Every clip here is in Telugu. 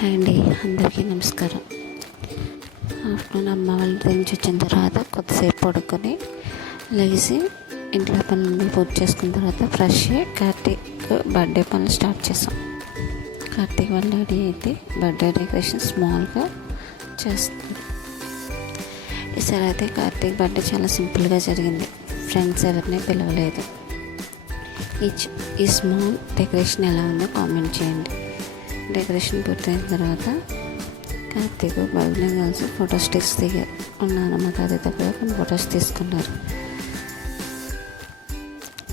హాయ్ అండి, అందరికీ నమస్కారం. ఆఫ్టర్నూన్ అమ్మ వాళ్ళ నుంచి వచ్చిన తర్వాత కొద్దిసేపు పడుకొని లేచి ఇంట్లో పనులు పూర్తి చేసుకున్న తర్వాత ఫ్రెష్ అయ్యి కార్తీక్ బర్త్డే పనులు స్టార్ట్ చేసాం. కార్తీక్ వాళ్ళ డాడీ అయితే బర్త్డే డెకరేషన్ స్మాల్గా చేస్తుంది. ఈసారి అయితే కార్తీక్ బర్త్డే చాలా సింపుల్గా జరిగింది. ఫ్రెండ్స్ ఎవరిని పిలవలేదు. ఈ స్మాల్ డెకరేషన్ ఎలా ఉందో కామెంట్ చేయండి. డెకరేషన్ పూర్తయిన తర్వాత కార్తీక్ బర్త్డే కలిసి ఫొటోస్ దిగారు. నాన్నమ్మ తాతయ్యతో కూడా కొన్ని ఫొటోస్ తీసుకున్నారు.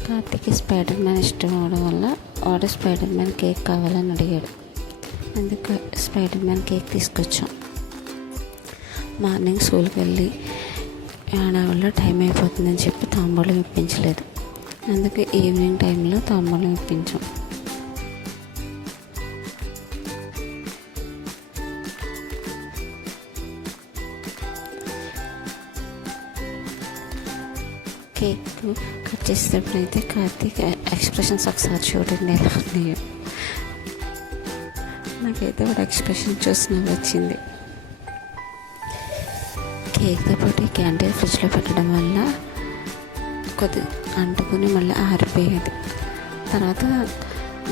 కార్తీక్ స్పైడర్ మ్యాన్ ఇష్టం అవడం వల్ల వాడు స్పైడర్ మ్యాన్ కేక్ కావాలని అడిగాడు. అందుకు స్పైడర్ మ్యాన్ కేక్ తీసుకొచ్చాం. మార్నింగ్ స్కూల్కి వెళ్ళి ఆడవాళ్ళ టైం అయిపోతుందని చెప్పి తాంబూలం ఇప్పించలేదు. అందుకే ఈవినింగ్ టైంలో తాంబూలం ఇప్పించాం. కేక్ కట్ చేసేటప్పుడైతే కార్తీక్ ఎక్స్ప్రెషన్స్ ఒకసారి చూడండి ఎలా ఉన్నాయో. నాకైతే వాడు ఎక్స్ప్రెషన్ చూసి వచ్చింది. కేక్తో పాటు క్యాండిల్ ఫ్రిడ్జ్లో పెట్టడం వల్ల కొద్ది అంటుకుని మళ్ళీ ఆరిపోయేది. తర్వాత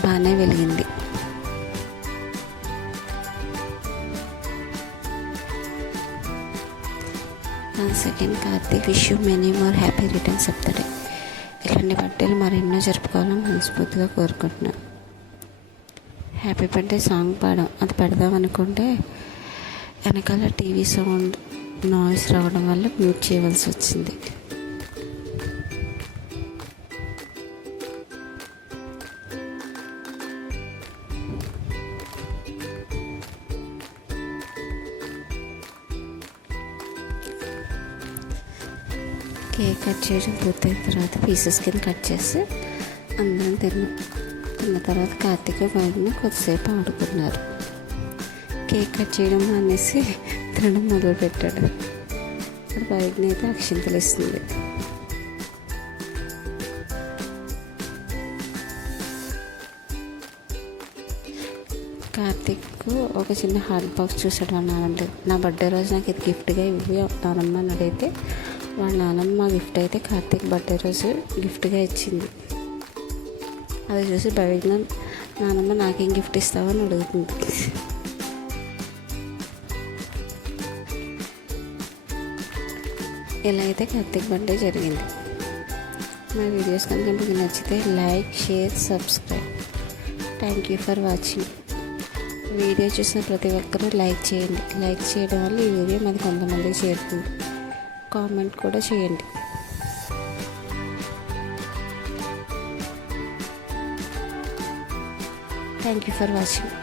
బాగానే వెలిగింది. Second Karthik wish you many more happy returns of the day. ఇలాంటి బర్త్డేలు మరెన్నో జరుపుకోవాలని మనస్ఫూర్తిగా కోరుకుంటున్నాను. హ్యాపీ బర్త్డే సాంగ్ అది పెడదాం అనుకుంటే వెనకాల టీవీ సౌండ్ నాయిస్ రావడం వల్ల మ్యూట్ చేయవలసి వచ్చింది. కేక్ కట్ చేయడం పూర్తయిన తర్వాత పీసెస్ కింద కట్ చేసి అందరం తిన్న తర్వాత కార్తీక్ వైద్యుని కొద్దిసేపు ఆడుకున్నారు. కేక్ కట్ చేయడం అనేసి తినడం మొదలుపెట్టాడు. వైద్యుని అయితే అక్షింతలు ఇస్తుంది. కార్తీక్ ఒక చిన్న హార్ట్ బాక్స్ చూసాడు. నా బర్త్డే రోజు నాకు ఇది గిఫ్ట్గా ఇవ్వి నానమ్మ అని అడిగితే వాళ్ళ నానమ్మ గిఫ్ట్ అయితే కార్తీక్ బర్త్డే రోజు గిఫ్ట్గా ఇచ్చింది. అది చూసి బయట నానమ్మ నాకేం గిఫ్ట్ ఇస్తావని అడుగుతుంది. ఇలా అయితే కార్తీక్ బర్త్డే జరిగింది. మా వీడియోస్ కనుక మీకు నచ్చితే like, share, subscribe. Thank you for watching. Video చూసిన ప్రతి ఒక్కరూ లైక్ చేయండి. లైక్ చేయడం వల్ల ఈ వీడియో మాది కొంతమందికి చేరుతుంది. కామెంట్ కూడా చేయండి. Thank you for watching.